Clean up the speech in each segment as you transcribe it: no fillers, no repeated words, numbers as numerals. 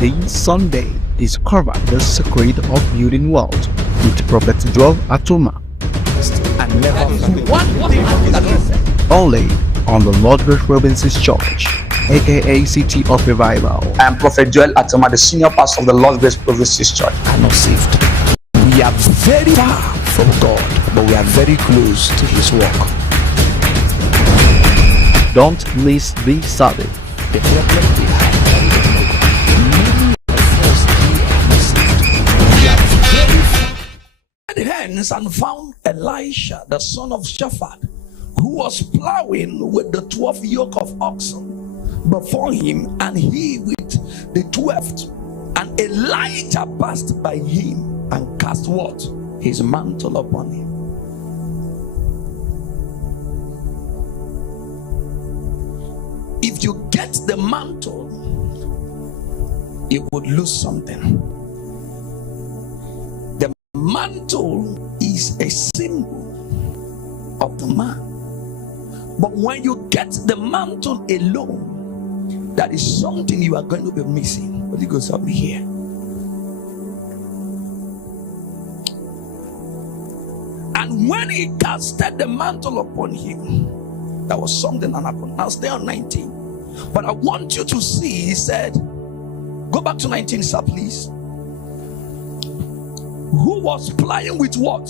This Sunday, discover the secret of building wealth with Prophet Atuma. And never Only on the Lord Grace Robinson Church, aka City of Revival. I am Prophet Atuma, the senior pastor of the Lord Grace Provinces Church. are not saved. We are very far from God, but we are very close to His work. Don't miss this Sunday. The problem we have is that we don't know God. Many of us here are not saved. We are very far. Hands and found Elisha, the son of Shaphat, who was plowing with the 12 yoke of oxen before him, and he with the 12th. And Elijah passed by him and cast what? His mantle upon him. If you get the mantle, you would lose something. The mantle is a symbol of the man. But when you get the mantle alone, that is something you are going to be missing. Holy Ghost, help me here. And when he casted the mantle upon him, that was something that happened. Now stay on 19. But I want you to see, he said, go back to 19, sir, please. Who was plying with what?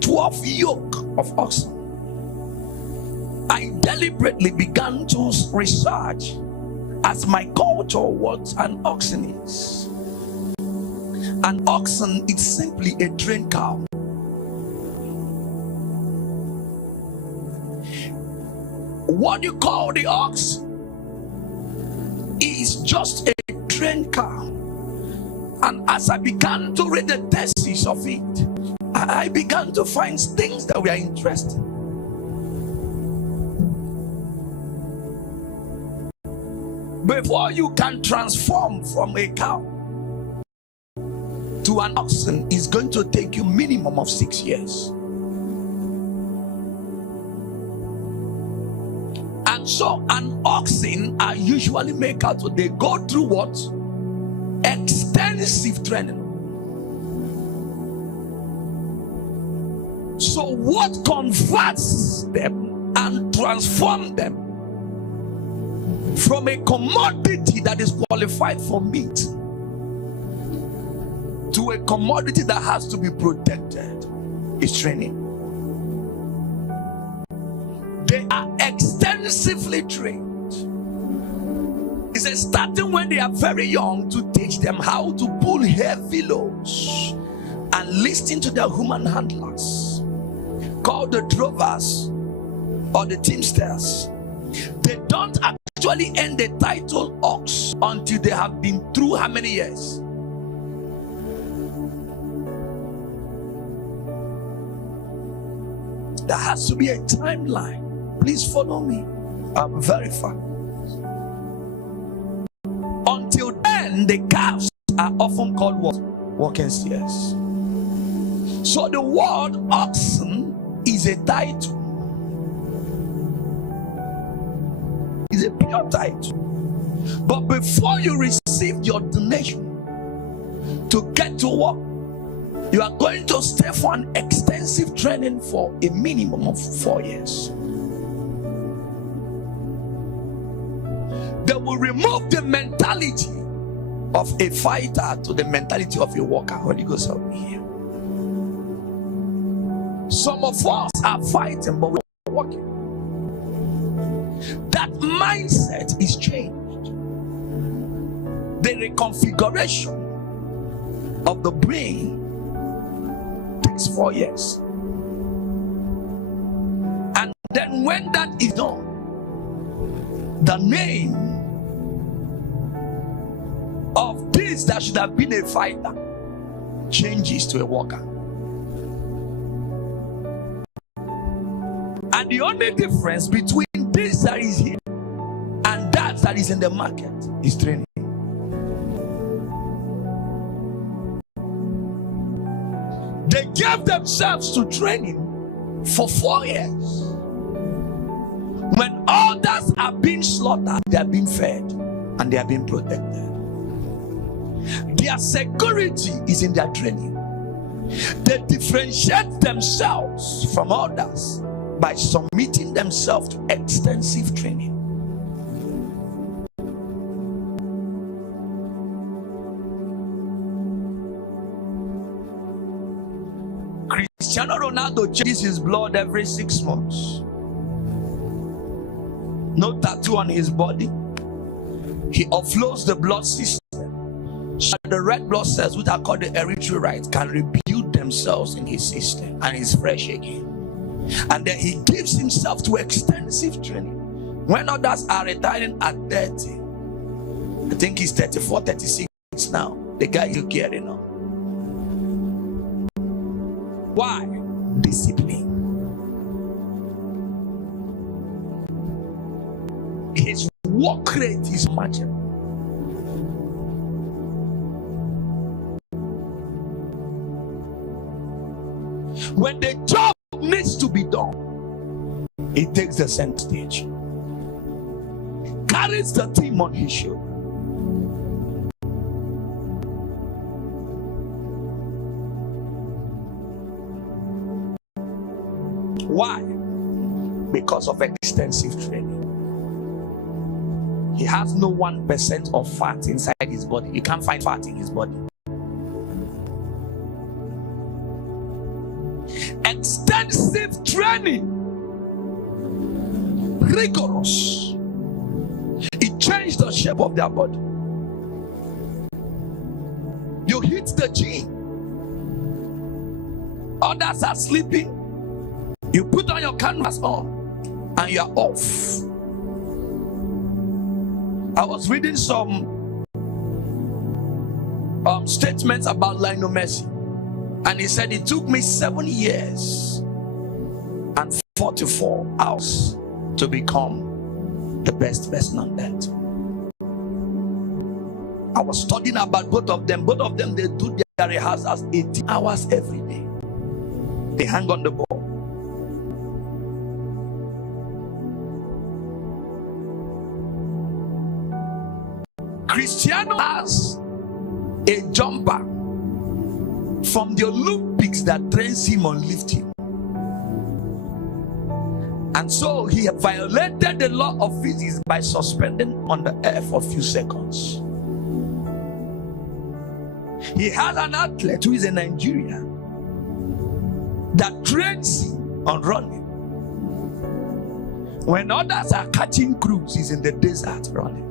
12 yoke of oxen. I deliberately began to research as my culture what an oxen is. An oxen is simply a trained cow. What you call the ox is just a trained cow. And as I began to read the thesis of it, I began to find things that were interesting. Before you can transform from a cow to an oxen, is going to take you minimum of 6 years. And so an oxen are usually made out, so they go through what? Extensive training. So what converts them and transforms them from a commodity that is qualified for meat to a commodity that has to be protected is training. They are extensively trained. It says starting when they are very young, to teach them how to pull heavy loads and listen to their human handlers called the drovers or the teamsters. They don't actually end the title ox until they have been through how many years? There has to be a timeline. Please follow me. I'm very far. Until then, the calves are often called what? Walking steers. So the word oxen is a title. It's a pure title. But before you receive the ordination to get to work, you are going to stay for an extensive training for a minimum of 4 years. They will remove the mentality of a fighter to the mentality of a worker. Holy Ghost, help me here. Some of us are fighting, but we're working. That mindset is changed. The reconfiguration of the brain takes 4 years. And then when that is done, the name of this that should have been a fighter changes to a worker. And the only difference between this that is here and that is in the market is training. They gave themselves to training for 4 years. When others are being slaughtered, they are being fed and they are being protected. Their security is in their training. They differentiate themselves from others by submitting themselves to extensive training. Cristiano Ronaldo changes his blood every 6 months. No tattoo on his body. He offloads the blood system so the red blood cells, which are called the erythrocytes, can rebuild themselves in his system and he's fresh again. And then he gives himself to extensive training. When others are retiring at 30, I think he's 34, 36 now. The guy is getting on. Why? Discipline. His work rate is magical. When the job needs to be done, he takes the center stage, carries the team on his shoulder. Why? Because of extensive training. He has no 1% of fat inside his body. You can't find fat in his body. Extensive training, rigorous. It changed the shape of their body. You hit the gym, others are sleeping. You put on your canvas on and you're off. I was reading some statements about Lionel Messi, and he said it took me 7 years and 44 hours to become the best person on earth. I was studying about both of them. Both of them, they do their rehearsals 18 hours every day. They hang on the ball. Cristiano has a jumper from the Olympics that trains him on lifting. And so he violated the law of physics by suspending on the air for a few seconds. He has an athlete who is in Nigeria that trains him on running. When others are catching cruise, he's in the desert running.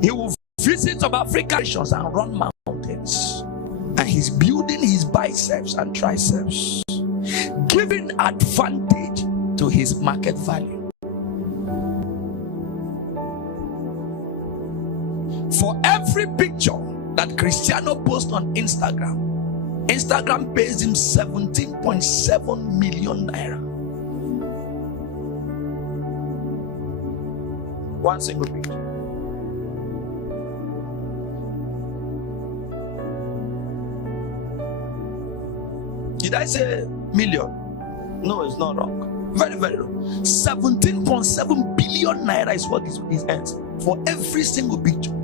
He will visit some African nations and run mountains. And he's building his biceps and triceps, giving advantage to his market value. For every picture that Cristiano posts on Instagram, Instagram pays him 17.7 million naira. One single picture. Did I say million? No, it's not wrong. Very, very wrong. 17.7 billion naira is what he earns for every single picture.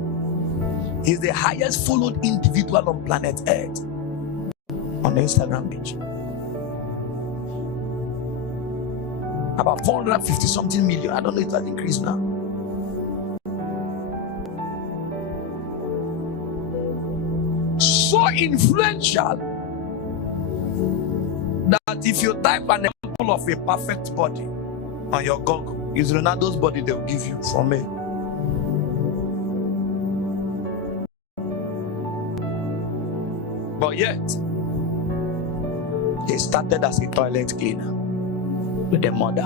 He's the highest followed individual on planet Earth on the Instagram page. About 450 something million. I don't know if that increased now. So influential that if you type an example of a perfect body on your Google, it's Ronaldo's body they will give you for me. But yet, he started as a toilet cleaner with a mother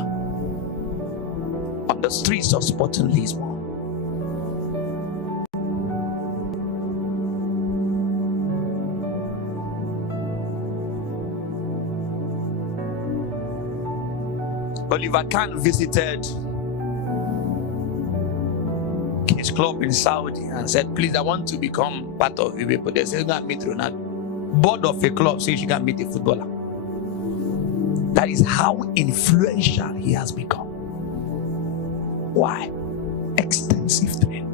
on the streets of Sporting Lisbon. Oliver Kahn visited his club in Saudi and said, please, I want to become part of you people. They said, you can meet Ronaldo. Board of a club says you can meet a footballer. That is how influential he has become. Why? Extensive training.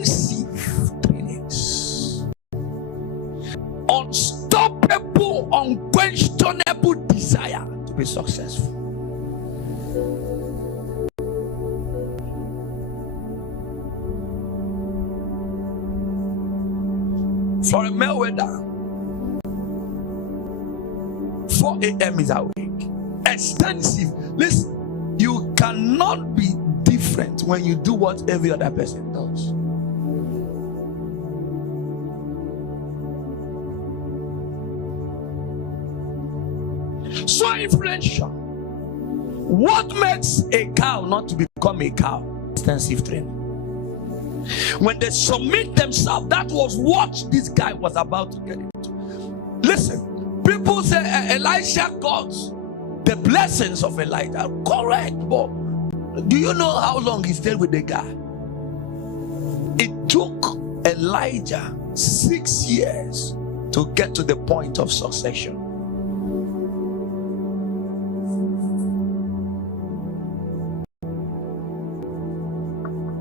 extensive trainings, unstoppable, unquestionable desire to be successful. Floyd Mayweather, 4 a.m. is awake. Extensive. Listen, you cannot be different when you do what every other person does. So influential. What makes a cow not to become a cow? Extensive training. When they submit themselves, that was what this guy was about to get into. Listen, people say Elisha got the blessings of Elijah. Correct, but do you know how long he stayed with the guy? It took Elijah 6 years to get to the point of succession.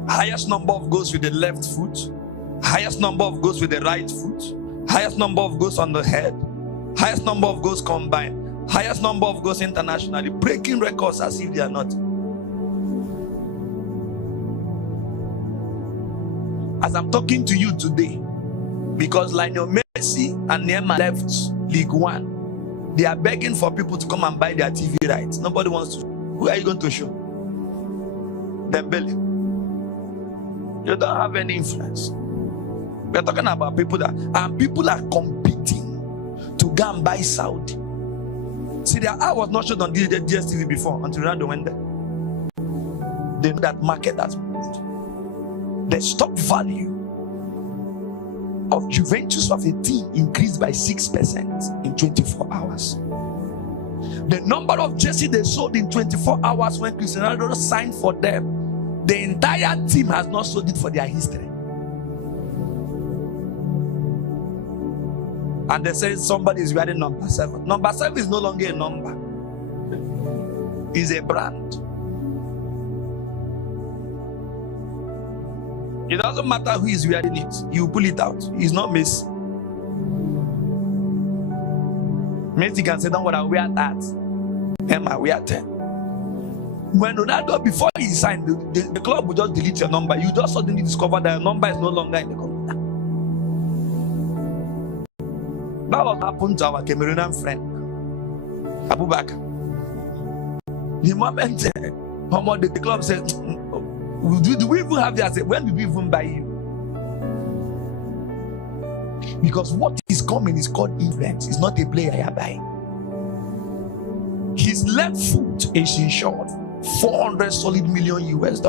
Highest number of goals with the left foot, highest number of goals with the right foot, highest number of goals on the head, highest number of goals combined, highest number of goals internationally, breaking records as if they are not. As I'm talking to you today, because Lionel Messi and Neymar left League One, they are begging for people to come and buy their TV rights. Nobody wants to. Who are you going to show? Dembele. You don't have any influence. We're talking about people and people are competing to go and buy Saudi. See, their eye was not showed on DSTV before until Ronaldo went there. They know that market has moved. The stock value of Juventus of a team increased by 6% in 24 hours. The number of jerseys they sold in 24 hours when Cristiano Ronaldo signed for them, the entire team has not sold it for their history. And they say somebody is wearing number 7. Number 7 is no longer a number. It's a brand. It doesn't matter who is wearing it. You pull it out. It's not Messi. Messi can say, don't worry, I wear that. Emma, wear 10. When Ronaldo, before he signed, the club will just delete your number. You just suddenly discover that your number is no longer in the computer. That was happened to our Cameroonian friend, Abu Bakr. The moment the club said, do we even have that? When did we even buy you? Because what is coming is called influence. It's not a player you are buying. His left foot is insured. $400 solid million US.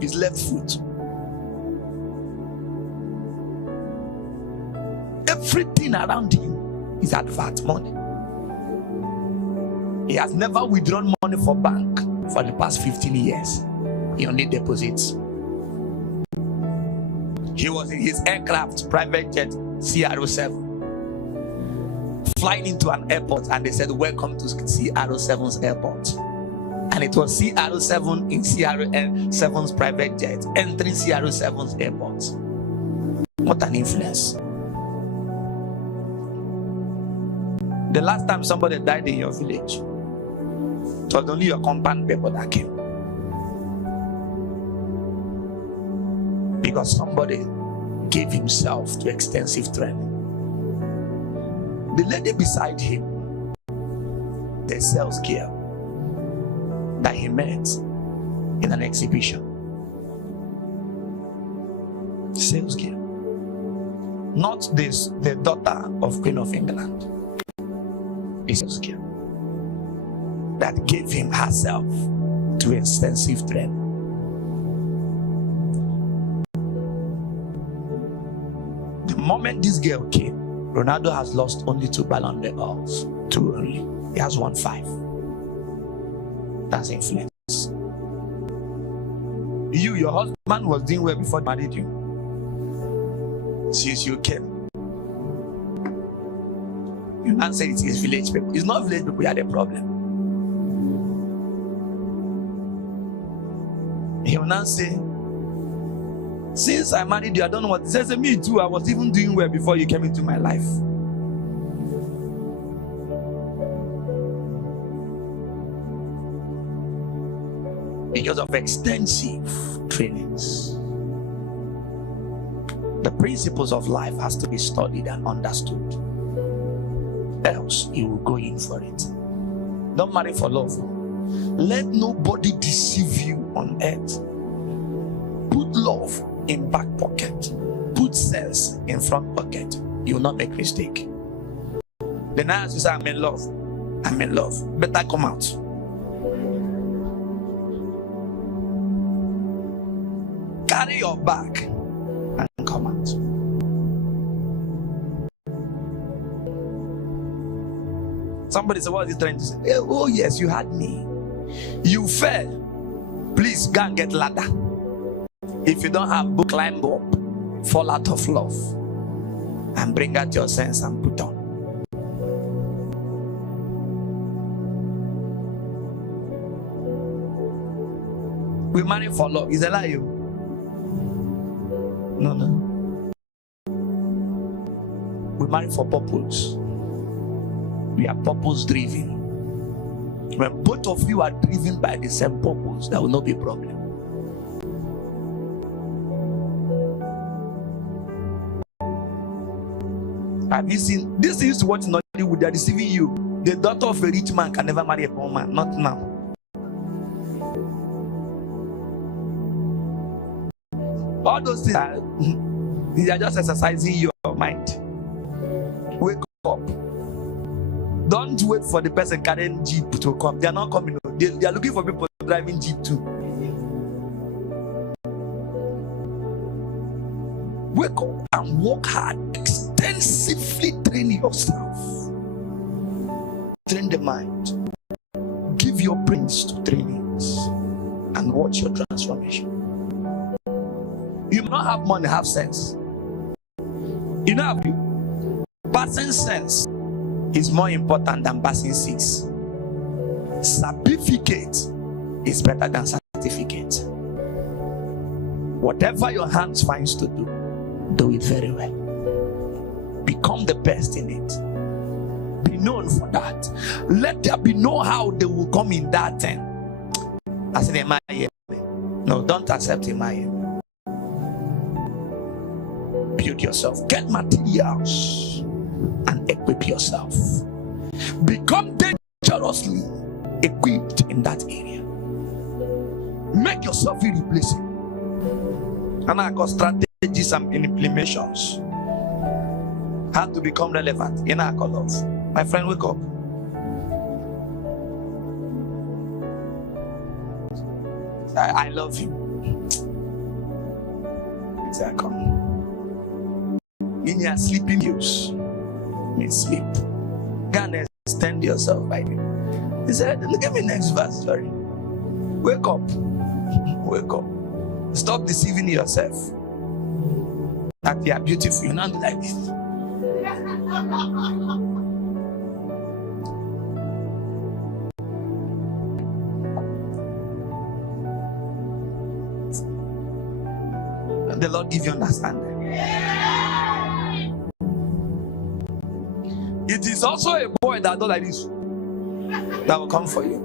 His left foot. Everything around him is advert money. He has never withdrawn money for bank for the past 15 years. He only deposits. He was in his aircraft, private jet, CR07. Flying into an airport, and they said, welcome to CR07's airport. And it was CR07 in CR7's private jet entering CR07's airport. What an influence. The last time somebody died in your village, it was only your compound people that came. Because somebody gave himself to extensive training. The lady beside him, the sales girl that he met in an exhibition. Sales girl. Not this, the daughter of Queen of England. A sales girl that gave him herself to extensive training. The moment this girl came, Ronaldo has lost only 2 Ballon d'Ors. 2 only. He has won 5. That's influence. Your husband was doing well before he married you. Since you came, you now say it is village people. It's not village people who are the problem. He will now say, Since I married you, I don't know what it says. Me too, I was even doing well before you came into my life. Because of extensive trainings. The principles of life has to be studied and understood. Else, you will go in for it. Don't marry for love. Let nobody deceive you on earth. Put love in back pocket. Put sense in front pocket. You will not make mistake. The night you say, I'm in love. I'm in love. Better come out. Carry your bag and come out. Somebody said, what is he trying to say? Oh yes, you had me. You fell. Please go and get ladder. If you don't have book, climb up. Fall out of love. And bring out your sense and put on. We marry for love. Is it like you? No. We marry for purpose. We are purpose driven. When both of you are driven by the same purpose, there will not be a problem. Have you seen? This is what in Hollywood they are deceiving you. The daughter of a rich man can never marry a poor man. Not now. All those things they are just exercising your mind. Wake up. Don't wait for the person carrying jeep to come. They are not coming. They are looking for people driving jeep too. Wake up and work hard. Extensively train yourself. Train the mind. Give your brains to trainings and watch your transformation. You may not have money, have sense. You know, passing sense is more important than passing 6. Certificate is better than certificate. Whatever your hands finds to do, do it very well. Become the best in it. Be known for that. Let there be no how they will come in that thing. I said, no, don't accept him. Build yourself. Get materials and equip yourself. Become dangerously equipped in that area. Make yourself irreplaceable. And I got strategies and implementations. How to become relevant in our colors. My friend, wake up. I love you. Exactly. In your sleeping use, mean sleep. Go and extend yourself by me. He said, look at me next verse, sorry. Wake up. Wake up. Stop deceiving yourself that you are beautiful. You're not like this. And the Lord give you understanding. It is also a boy that does like this that will come for you,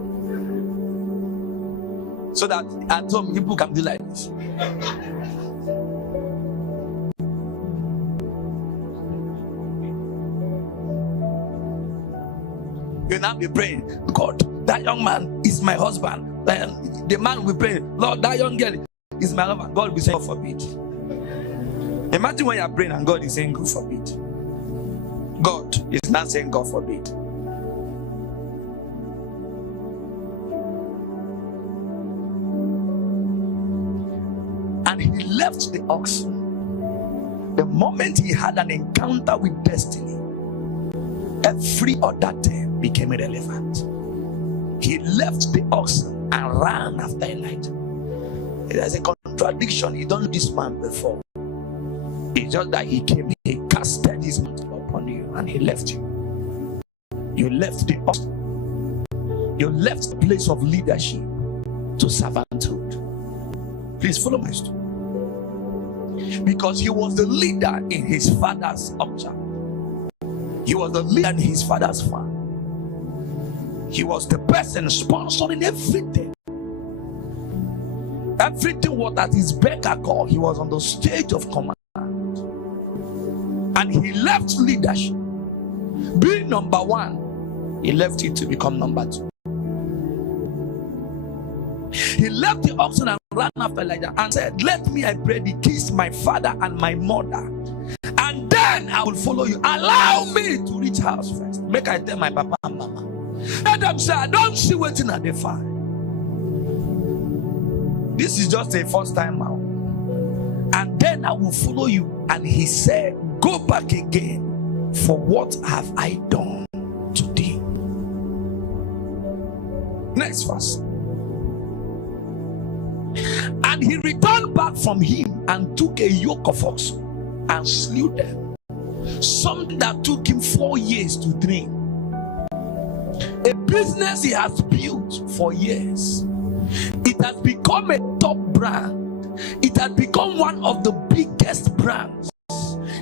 so that at home people can do like this. You now be praying, God, that young man is my husband. The man will pray, Lord, that young girl is my lover. God will say, God forbid. Imagine when you are praying and God is saying, God forbid. God is not saying, God forbid. And he left the oxen. The moment he had an encounter with destiny, every other thing became irrelevant. He left the oxen and ran after Elijah. There's a contradiction. You don't know this man before. It's just that he came, he casted his mantle upon you and he left you. You left the oxen. You left the place of leadership to servanthood. Please follow my story. because he was the leader in his father's orchard. He was the leader in his father's farm. He was the person sponsoring everything. Everything was at his beck and call. He was on the stage of command. And he left leadership. Being number one, he left it to become number two. He left the oxen and ran after Elijah and said, let me, I pray thee, kiss my father and my mother, and then I will follow you. Allow me to reach house first. Make I tell my papa and mama. Let them say, I don't see waiting at the fire. This is just a first time out. And then I will follow you. And he said, go back again. For what have I done to thee? Next verse. And he returned back from him and took a yoke of oxen and slew them, something that took him 4 years to train. A business he has built for years. It has become a top brand. It has become one of the biggest brands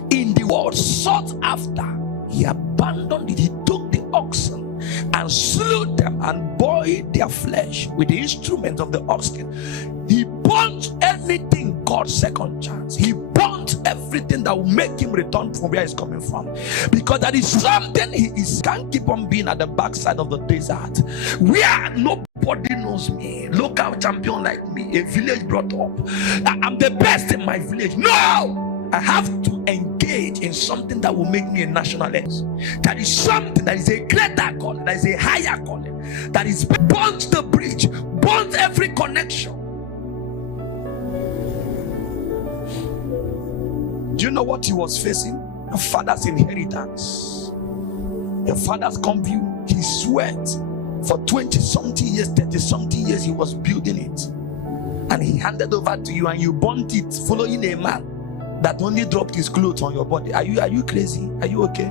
in the world, sought after. He abandoned it. He took the oxen and slew them and boiled their flesh with the instrument of the oxen. He burnt anything God's second chance. He burnt everything that will make him return from where he's coming from, because that is something he can't keep on being at the backside of the desert where nobody knows me, local champion like me, a village brought up. I'm the best in my village. No! I have to engage in something that will make me a nationalist. That is something that is a greater calling, that is a higher calling, that is burnt the bridge, burnt every connection. Do you know what he was facing? A father's inheritance, a father's conview. He sweat for 20-something years, 30-something years. He was building it, and he handed over to you, and you burnt it, following a man that only dropped his clothes on your body. Are you crazy? Are you okay?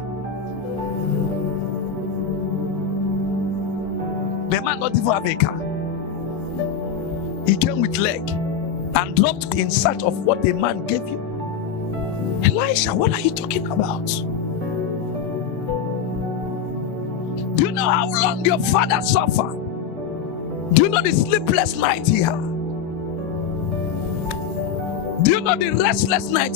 The man not even have a car. He came with leg and dropped in search of what a man gave you. Elisha, what are you talking about? Do you know how long your father suffered? Do you know the sleepless night he had? Do you know the restless night